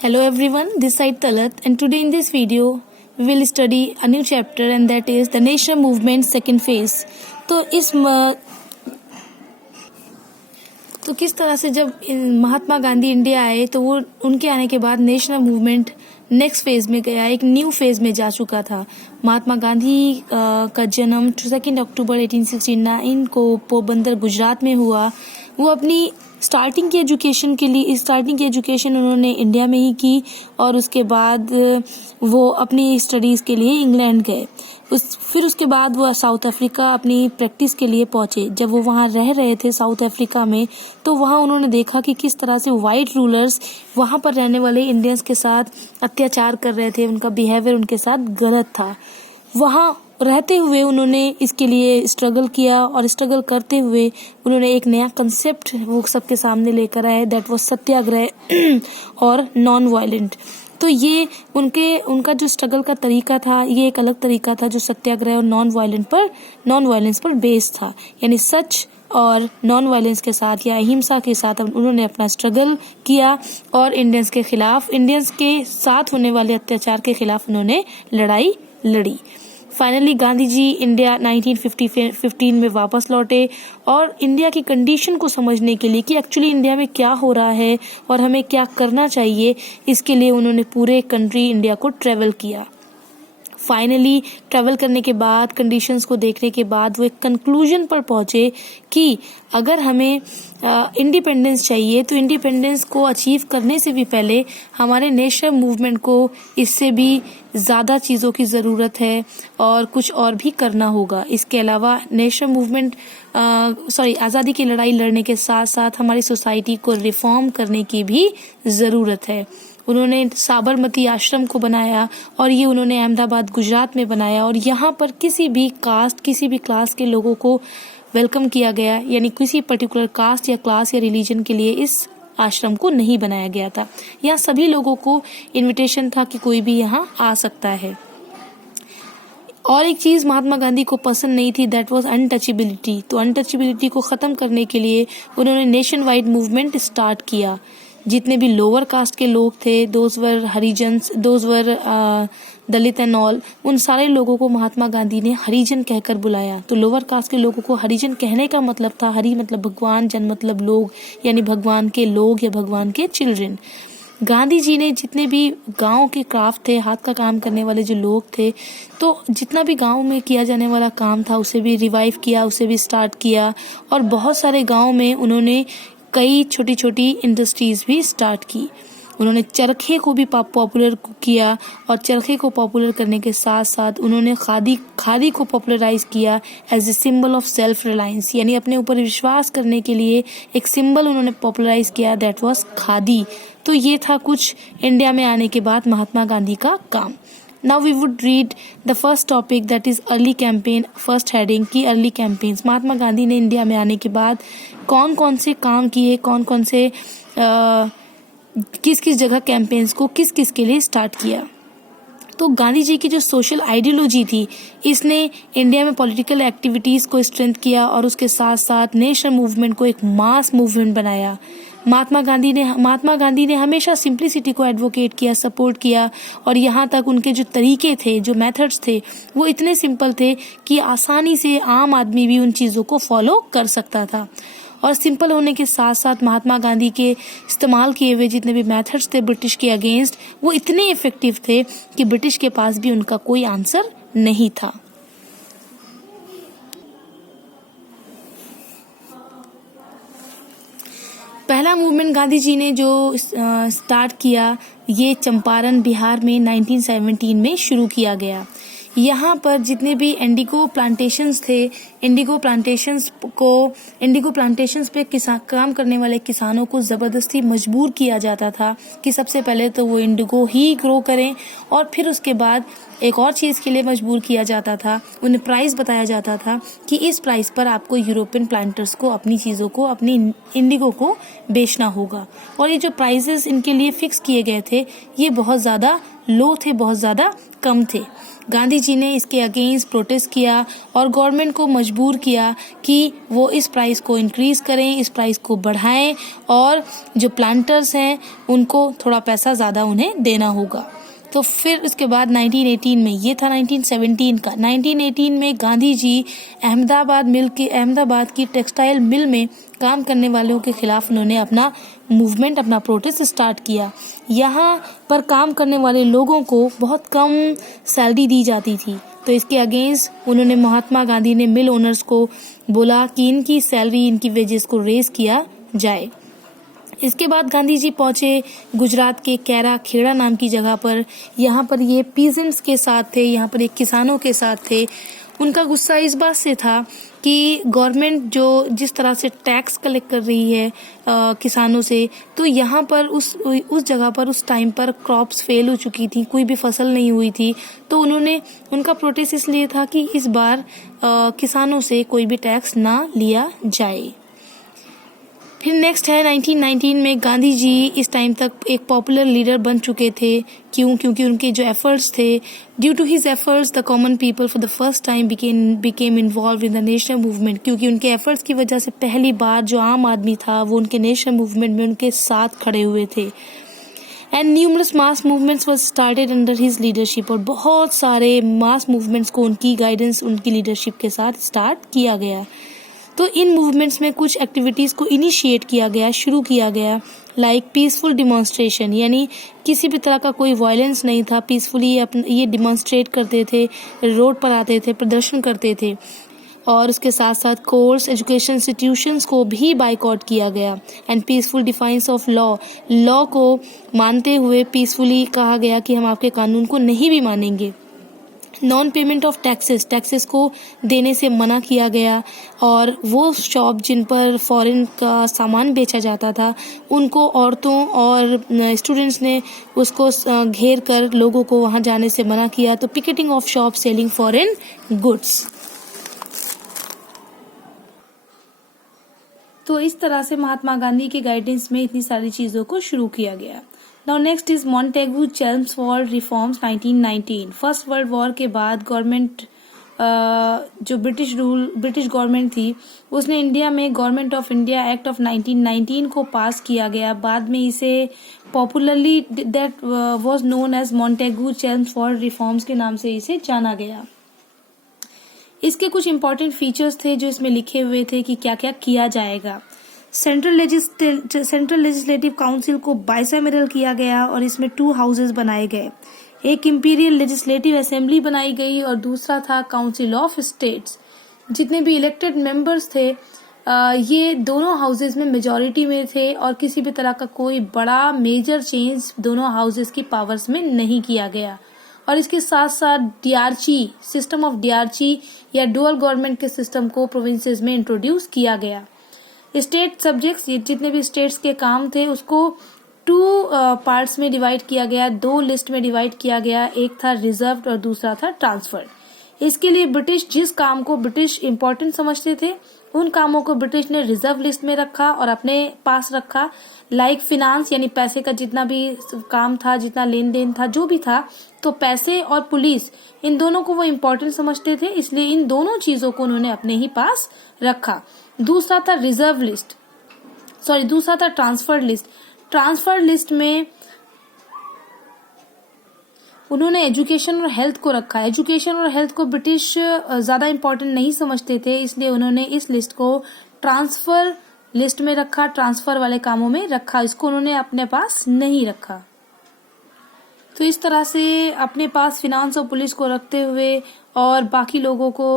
Hello everyone, this side Talat, and today in this video we will study a new chapter and that is the National Movement second phase. तो किस तरह से जब Mahatma Gandhi India आए तो वो उनके आने के बाद नेशनल मूवमेंट नेक्स्ट फेज में गया, एक न्यू फेज में जा चुका था। महात्मा गांधी का जन्म 2 अक्टूबर 1869 को पोरबंदर गुजरात में हुआ। वो अपनी स्टार्टिंग की एजुकेशन उन्होंने इंडिया में ही की और उसके बाद वो अपनी स्टडीज़ के लिए इंग्लैंड गए। फिर उसके बाद वो साउथ अफ्रीका अपनी प्रैक्टिस के लिए पहुंचे। जब वो वहाँ रह रहे थे साउथ अफ्रीका में, तो वहाँ उन्होंने देखा कि किस तरह से वाइट रूलर्स वहाँ पर रहने वाले इंडियंस के साथ अत्याचार कर रहे थे, उनका बिहेवियर उनके साथ गलत था। वहाँ रहते हुए उन्होंने इसके लिए स्ट्रगल किया और स्ट्रगल करते हुए उन्होंने एक नया कंसेप्ट वो सबके सामने लेकर आए, दैट वाज सत्याग्रह और नॉन वायलेंट। तो ये उनका जो स्ट्रगल का तरीका था, ये एक अलग तरीका था जो सत्याग्रह और नॉन वायलेंस पर बेस्ड था। यानी सच और नॉन वायलेंस के साथ या अहिंसा के साथ उन्होंने अपना स्ट्रगल किया और इंडियंस के साथ होने वाले अत्याचार के खिलाफ उन्होंने लड़ाई लड़ी। फाइनली गांधी जी इंडिया 1915 में वापस लौटे और इंडिया की कंडीशन को समझने के लिए कि एक्चुअली इंडिया में क्या हो रहा है और हमें क्या करना चाहिए, इसके लिए उन्होंने पूरे कंट्री इंडिया को ट्रेवल किया। फाइनली ट्रैवल करने के बाद, कंडीशंस को देखने के बाद वो एक कंक्लूजन पर पहुंचे कि अगर हमें इंडिपेंडेंस चाहिए तो इंडिपेंडेंस को अचीव करने से भी पहले हमारे नेशनल मूवमेंट को इससे भी ज़्यादा चीज़ों की ज़रूरत है और कुछ और भी करना होगा। इसके अलावा नेशनल मूवमेंट आज़ादी की लड़ाई लड़ने के साथ साथ हमारी सोसाइटी को रिफॉर्म करने की भी ज़रूरत है। उन्होंने साबरमती आश्रम को बनाया और ये उन्होंने अहमदाबाद गुजरात में बनाया और यहाँ पर किसी भी क्लास के लोगों को वेलकम किया गया, यानी किसी पर्टिकुलर कास्ट या क्लास या रिलीजन के लिए इस आश्रम को नहीं बनाया गया था। यहाँ सभी लोगों को इनविटेशन था कि कोई भी यहाँ आ सकता है। और एक चीज़ महात्मा गांधी को पसंद नहीं थी, दैट वाज अनटचेबिलिटी। तो अनटचेबिलिटी को ख़त्म करने के लिए उन्होंने नेशन वाइड मूवमेंट स्टार्ट किया। जितने भी लोअर कास्ट के लोग थे, those were Harijans, those were Dalit and all, उन सारे लोगों को महात्मा गांधी ने हरिजन कहकर बुलाया। तो लोअर कास्ट के लोगों को हरिजन कहने का मतलब था, हरि मतलब भगवान, जन मतलब लोग, यानी भगवान के लोग या भगवान के चिल्ड्रन। गांधी जी ने जितने भी गांव के क्राफ्ट थे, हाथ का काम करने वाले जो लोग थे, तो जितना भी गांव में किया जाने वाला काम था उसे भी रिवाइव किया, उसे भी स्टार्ट किया और बहुत सारे गांव में उन्होंने कई छोटी छोटी इंडस्ट्रीज भी स्टार्ट की। उन्होंने चरखे को भी पॉपुलर किया और चरखे को पॉपुलर करने के साथ साथ उन्होंने खादी को पॉपुलराइज किया as a symbol of self reliance, यानी अपने ऊपर विश्वास करने के लिए एक सिंबल उन्होंने पॉपुलराइज किया, दैट वाज खादी। तो ये था कुछ इंडिया में आने के बाद महात्मा गांधी का काम। Now we would read the first topic, that is early campaign, first heading की early campaigns। महात्मा गांधी ने इंडिया में आने के बाद कौन कौन से काम किए, कौन कौन से किस किस जगह कैंपेन्स को किस किस के लिए स्टार्ट किया। तो गांधी जी की जो सोशल आइडियोलॉजी थी, इसने इंडिया में पॉलिटिकल एक्टिविटीज़ को स्ट्रेंथ किया और उसके साथ साथ नेशनल मूवमेंट को एक मास मूवमेंट बनाया। महात्मा गांधी ने हमेशा सिंप्लिसिटी को एडवोकेट किया, सपोर्ट किया और यहाँ तक उनके जो तरीके थे, जो मेथड्स थे, वो इतने सिंपल थे कि आसानी से आम आदमी भी उन चीज़ों को फॉलो कर सकता था। और सिंपल होने के साथ साथ महात्मा गांधी के इस्तेमाल किए हुए जितने भी मेथड्स थे ब्रिटिश के अगेंस्ट, वो इतने इफेक्टिव थे कि ब्रिटिश के पास भी उनका कोई आंसर नहीं था। पहला मूवमेंट गांधी जी ने जो स्टार्ट किया, ये चंपारण बिहार में 1917 में शुरू किया गया। यहाँ पर जितने भी इंडिगो प्लांटेशंस थे, इंडिगो प्लांटेशंस पे काम करने वाले किसानों को ज़बरदस्ती मजबूर किया जाता था कि सबसे पहले तो वो इंडिगो ही ग्रो करें और फिर उसके बाद एक और चीज़ के लिए मजबूर किया जाता था। उन्हें प्राइस बताया जाता था कि इस प्राइस पर आपको यूरोपियन प्लांटर्स को अपनी चीज़ों को, अपनी इंडिगो को बेचना होगा। और ये जो प्राइसेस इनके लिए फिक्स किए गए थे, ये बहुत ज़्यादा लो थे, बहुत ज़्यादा कम थे। गांधी जी ने इसके अगेंस्ट प्रोटेस्ट किया और गवर्नमेंट को मजबूर किया कि वो इस प्राइस को इंक्रीज करें, इस प्राइस को बढ़ाएं और जो प्लांटर्स हैं उनको थोड़ा पैसा ज़्यादा उन्हें देना होगा। तो फिर उसके बाद 1918 में, ये था 1917 का, 1918 में गांधी जी अहमदाबाद की टेक्सटाइल मिल में काम करने वालों के खिलाफ उन्होंने अपना मूवमेंट, अपना प्रोटेस्ट स्टार्ट किया। यहाँ पर काम करने वाले लोगों को बहुत कम सैलरी दी जाती थी, तो इसके अगेंस्ट उन्होंने, महात्मा गांधी ने मिल ओनर्स को बोला कि इनकी सैलरी, इनकी वेजेस को रेज किया जाए। इसके बाद गांधी जी पहुंचे गुजरात के कैरा खेड़ा नाम की जगह पर। यहाँ पर ये पीजेंट्स के साथ थे, यहाँ पर एक किसानों के साथ थे। उनका गुस्सा इस बात से था कि गवर्नमेंट जो जिस तरह से टैक्स कलेक्ट कर रही है किसानों से, तो यहाँ पर उस जगह पर उस टाइम पर क्रॉप्स फेल हो चुकी थी, कोई भी फसल नहीं हुई थी। तो उनका प्रोटेस्ट इसलिए था कि इस बार किसानों से कोई भी टैक्स ना लिया जाए। फिर नेक्स्ट है 1919 में, गांधी जी इस टाइम तक एक पॉपुलर लीडर बन चुके थे। क्योंकि उनके जो एफर्ट्स थे, due to his efforts the common people for the first time became involved in the national movement. क्योंकि उनके एफर्ट्स की वजह से पहली बार जो आम आदमी था वो उनके नेशनल मूवमेंट में उनके साथ खड़े हुए थे। And numerous mass movements was started under his leadership, और बहुत सारे मास मूवमेंट्स को उनकी गाइडेंस, उनकी लीडरशिप के साथ स्टार्ट किया गया। तो इन मूवमेंट्स में कुछ एक्टिविटीज़ को इनिशिएट किया गया, शुरू किया गया, लाइक पीसफुल डिमॉन्स्ट्रेशन, यानी किसी भी तरह का कोई वायलेंस नहीं था, पीसफुली ये डिमॉन्स्ट्रेट करते थे, रोड पर आते थे, प्रदर्शन करते थे। और उसके साथ साथ कोर्स, एजुकेशन इंस्टीट्यूशंस को भी बाइकआउट किया गया। And peaceful defines of law को मानते हुए पीसफुली कहा गया कि हम आपके कानून को नहीं भी मानेंगे। नॉन पेमेंट ऑफ टैक्सेस को देने से मना किया गया, और वो शॉप जिन पर फॉरेन का सामान बेचा जाता था उनको औरतों और स्टूडेंट्स ने उसको घेर कर लोगों को वहां जाने से मना किया। तो picketing of shop selling foreign goods. तो इस तरह से महात्मा गांधी के गाइडेंस में इतनी सारी चीजों को शुरू किया गया। Now next is Montagu Chelmsford reforms 1919। First world war के बाद गवर्नमेंट, जो ब्रिटिश गवर्नमेंट थी, उसने इंडिया में government of India act of 1919 को पास किया गया। बाद में इसे popularly that was known as Montagu Chelmsford reforms के नाम से इसे जाना गया। इसके कुछ इंपॉर्टेंट फीचर्स थे जो इसमें लिखे हुए थे कि क्या क्या किया जाएगा। सेंट्रल लेजिस्लेटिव काउंसिल को बाइसैमेरल किया गया और इसमें 2 हाउसेस बनाए गए। एक इंपीरियल लेजिस्लेटिव असेंबली बनाई गई और दूसरा था काउंसिल ऑफ स्टेट्स। जितने भी इलेक्टेड मेंबर्स थे ये दोनों हाउसेस में मेजॉरिटी में थे, और किसी भी तरह का कोई बड़ा मेजर चेंज दोनों हाउसेस की पावर्स में नहीं किया गया। और इसके साथ साथ डीआरची, सिस्टम ऑफ डीआरची या डुअल गवर्नमेंट के सिस्टम को प्रोविंसेस में इंट्रोड्यूस किया गया। स्टेट सब्जेक्ट्स, ये जितने भी स्टेट्स के काम थे उसको 2 पार्ट्स में डिवाइड किया गया, 2 लिस्ट में डिवाइड किया गया। एक था रिजर्व्ड और दूसरा था ट्रांसफर्ड। इसके लिए ब्रिटिश जिस काम को ब्रिटिश इंपॉर्टेंट समझते थे उन कामों को ब्रिटिश ने रिजर्व लिस्ट में रखा और अपने पास रखा। लाइक फिनांस, यानी पैसे का जितना भी काम था, जितना लेन देन था, जो भी था, तो पैसे और पुलिस, इन दोनों को वो इम्पोर्टेंट समझते थे, इसलिए इन दोनों चीजों को उन्होंने अपने ही पास रखा। दूसरा था दूसरा था ट्रांसफर्ड लिस्ट। ट्रांसफर्ड लिस्ट में उन्होंने एजुकेशन और हेल्थ को रखा। एजुकेशन और हेल्थ को ब्रिटिश ज्यादा इम्पोर्टेंट नहीं समझते थे, इसलिए उन्होंने इस लिस्ट को ट्रांसफर लिस्ट में रखा, ट्रांसफर वाले कामों में रखा, इसको उन्होंने अपने पास नहीं रखा। तो इस तरह से अपने पास फिनांस और पुलिस को रखते हुए और बाकी लोगों को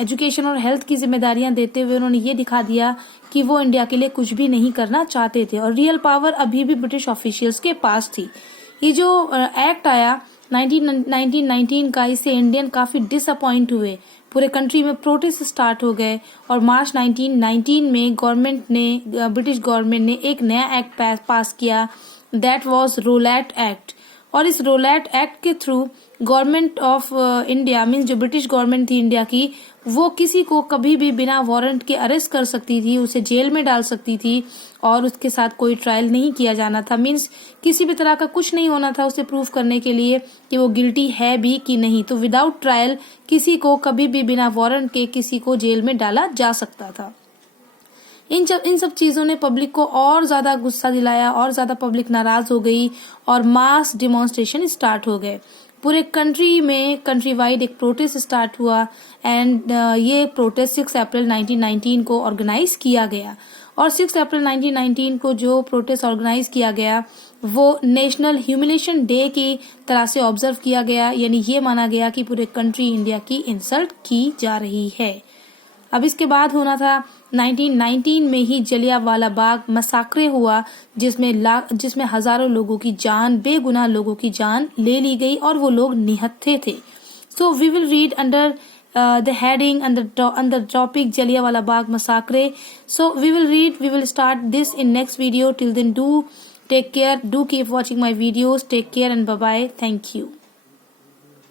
एजुकेशन और हेल्थ की जिम्मेदारियां देते हुए उन्होंने ये दिखा दिया कि वो इंडिया के लिए कुछ भी नहीं करना चाहते थे, और रियल पावर अभी भी ब्रिटिश ऑफिशियल्स के पास थी। ये जो एक्ट आया 1919 का, इससे इंडियन काफी डिसअपॉइंट हुए, पूरे कंट्री में प्रोटेस्ट स्टार्ट हो गए, और मार्च 1919 में ब्रिटिश गवर्नमेंट ने एक नया एक्ट पास किया, दैट वाज रोलैट एक्ट। और इस रोलैट एक्ट के through government of India means जो ब्रिटिश गवर्नमेंट थी इंडिया की, वो किसी को कभी भी बिना वारंट के अरेस्ट कर सकती थी, उसे जेल में डाल सकती थी और उसके साथ कोई ट्रायल नहीं किया जाना था। मीन्स किसी भी तरह का कुछ नहीं होना था उसे प्रूव करने के लिए कि वो गिल्टी है भी कि नहीं। तो विदाउट ट्रायल किसी को कभी भी बिना वारंट के किसी को जेल में डाला जा सकता था। इन सब चीजों ने पब्लिक को और ज्यादा गुस्सा दिलाया और ज्यादा पब्लिक नाराज हो गई और मास डिमॉन्स्ट्रेशन स्टार्ट हो गए। पूरे कंट्री में कंट्री वाइड एक प्रोटेस्ट स्टार्ट हुआ एंड ये प्रोटेस्ट 6 अप्रैल 1919 को ऑर्गेनाइज किया गया। और 6 अप्रैल 1919 को जो प्रोटेस्ट ऑर्गेनाइज किया गया वो नेशनल ह्यूमिलेशन डे की तरह से ऑब्जर्व किया गया, यानी ये माना गया कि पूरे कंट्री इंडिया की इंसल्ट की जा रही है। अब इसके बाद होना था 1919 में ही जलियांवाला बाग मसाक्रे हुआ, जिसमें हजारों लोगों की जान, बेगुनाह लोगों की जान ले ली गई और वो लोग निहत्थे थे। So we will read under the heading and the topic Jallianwala Bagh massacre. So we will start this in next video. Till then, do take care, do keep watching my videos, take care and bye bye. Thank you.